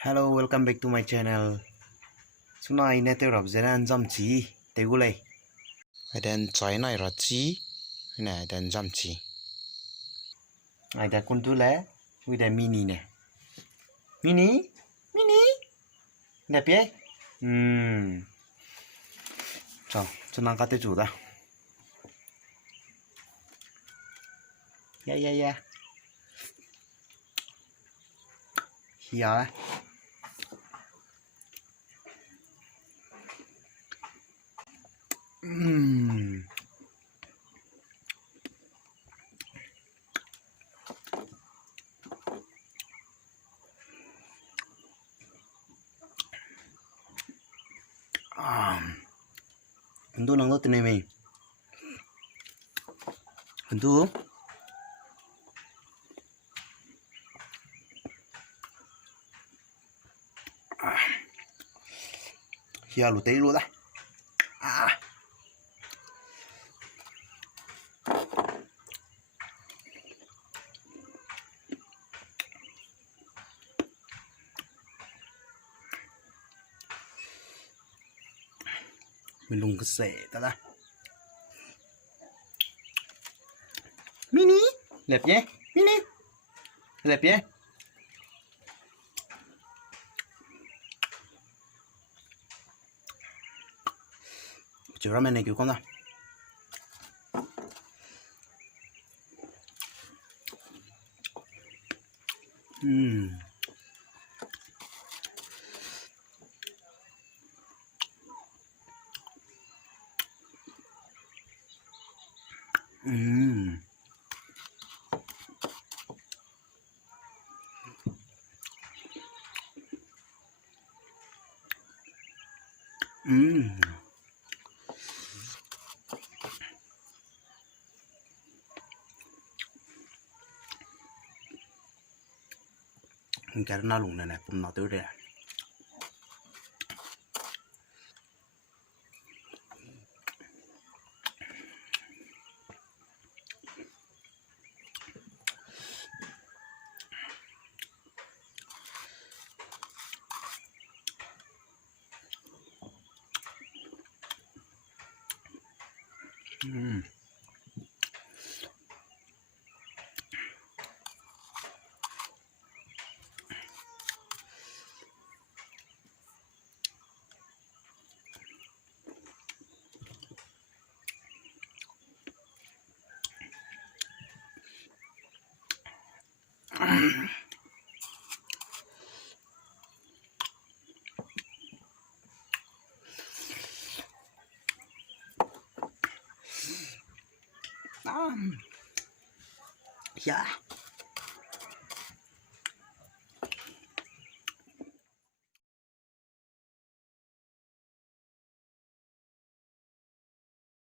Hello, welcome back to my channel. So now I net of Zeran Zamchi, Tegule. I then China Rachi, and I then Zamchi. I then Kuntule with a mini. Mini? Mini? Nepie? So now got the Judah. Yeah. Here. Untuk nang tu ni me. Untuk here lu tay lu dah. Mình lùng cái sẻ ta da. Mini, đẹp nhé. Mini, đẹp nhé. Chiều ramen này kiểu con nào. Cái nó lủng này cũng nó tới đây. Yeah.